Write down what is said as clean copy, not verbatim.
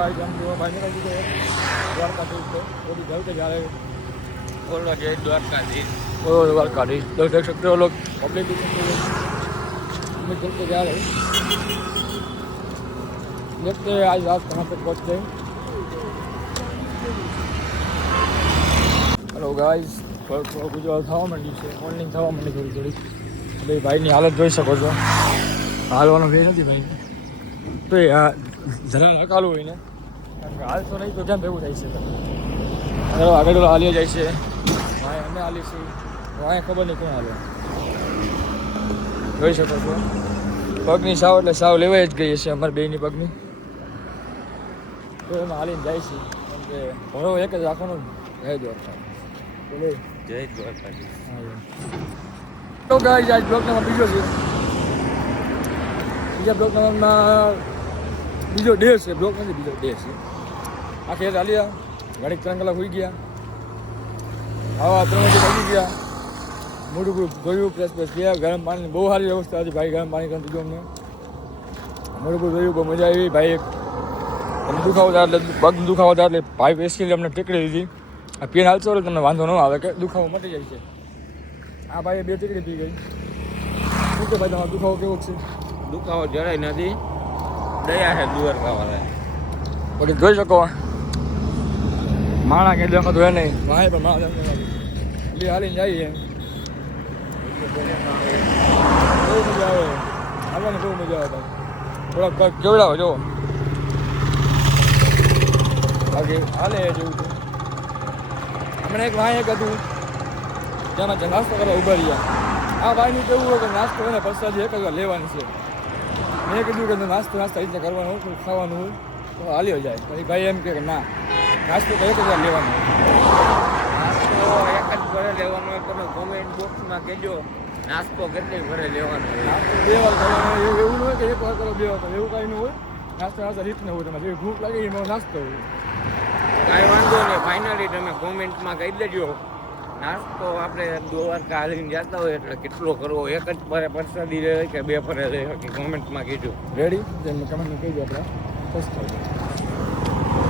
ભાઈ જમ જો ભાઈ ને કીધું દ્વારકા થી તો થોડી જલ્દ जा रहे बोलो जय द्वारकाधीश। ओ દ્વારકાધીश तो देख सकते हो लोग पब्लिक भी में चलते जा रहे देखते हैं आज रात कहाँ तक पहुँचते हैं। हेलो गाइस गुजरात થવા માંડી છે મોર્નિંગ થવા માંડી થોડી થોડી ભાઈ ભાઈની હાલત જોઈ શકો છો હાલવાનો ભેજ નથી ભાઈ તો જરા હકાલું હોય ને કારણ કે હાલ તો નહીં તો કેમ ભેગું થાય છે ચાલો આગળ હાલીએ જાય છે ભાઈ અમે હાલી છીએ ભાઈ ખબર નહીં કોણ હાલે જોઈ શકો છો પગની સાવ એટલે સાવ લેવાઈ જ ગઈ છે અમારી બેયની પગની તો એમાં હાલીને જાય છે કેમ કે ઘણો એક જ રાખવાનો જય દ્વારકા જય દ્વારકાધીશ। તો ગાઈસ આજ બ્લોક નંબર બીજો છે બીજા બ્લોક નંબરમાં બીજો ડે છે બ્લોક નથી બીજો ડે છે આખી ચાલ્યા ઘડીક 3 કલાક હોઈ ગયા આવા 3 વાગે પહોંચી ગયા મોઢું ધોયું પ્રેસ ગયા ગરમ પાણીની બહુ સારી વ્યવસ્થા હતી ભાઈ ગરમ પાણી કરી દીધું અમને મોઢું ધોયું બહુ મજા આવી ભાઈ દુખાવો થાય એટલે પગ દુખાવો થાય એટલે ભાઈ બેસી અમને ટેકડી દીધી આ પીને હાલશો એટલે તમને વાંધો ન આવે કે દુખાવો મટી જાય છે આ ભાઈએ 2 ટીકડી પી ગઈ શું કે ભાઈ તમારો દુખાવો કેવો છે દુખાવો જરાય નથી દયા છે દ્વારકાવાળા પછી જોઈ શકો માણા કે દેખાતો હોય નહીં ભાઈ પણ માણા હાલીને જઈએ બહુ મજા આવે હાલવાની બહુ મજા આવે થોડાક કેવડાવો જો બાકી હાલે જેવું છે હમણાં એક ભાઈ એક હતું જેમાં નાસ્તો કરવા ઉભા રહ્યા આ ભાઈનું કેવું હોય કે નાસ્તો હોય ને પ્રસાદી એક જ વાર લેવાની છે મેં કીધું કે નાસ્તો રીતે કરવાનો હોય ખાવાનું હોય તો હાલ્યો જાય પછી ભાઈ એમ કે ના નાસ્તો તો એક જ વાર લેવાનો હોય નાસ્તો એક જ ઘરે લેવાનો હોય તમે કોમેન્ટ બોક્સમાં કહેજો નાસ્તો કેટલી ઘરે લેવાનો હોય નાસ્તો 2 વાર કરવાનો હોય એવું ન હોય કે 1 વાર કરો 2 વાર કરો એવું કાંઈ ન હોય નાસ્તો રીતને હોય તમારે જેવી ભૂખ લાગે એમાં નાસ્તો હોય કાંઈ વાંધો નહીં ફાઇનલી તમે કોમેન્ટમાં કહી દેજો નાસ્તો આપણે દ્વારકા હાલીને જતા હોય એટલે કેટલો કરવો એક જ ફરે પ્રસાદી રહે કે 2 ફરે રહે કે કોમેન્ટમાં કહેજો રેડી જેમ કમેન્ટમાં કહી દો આપણે સસ્તો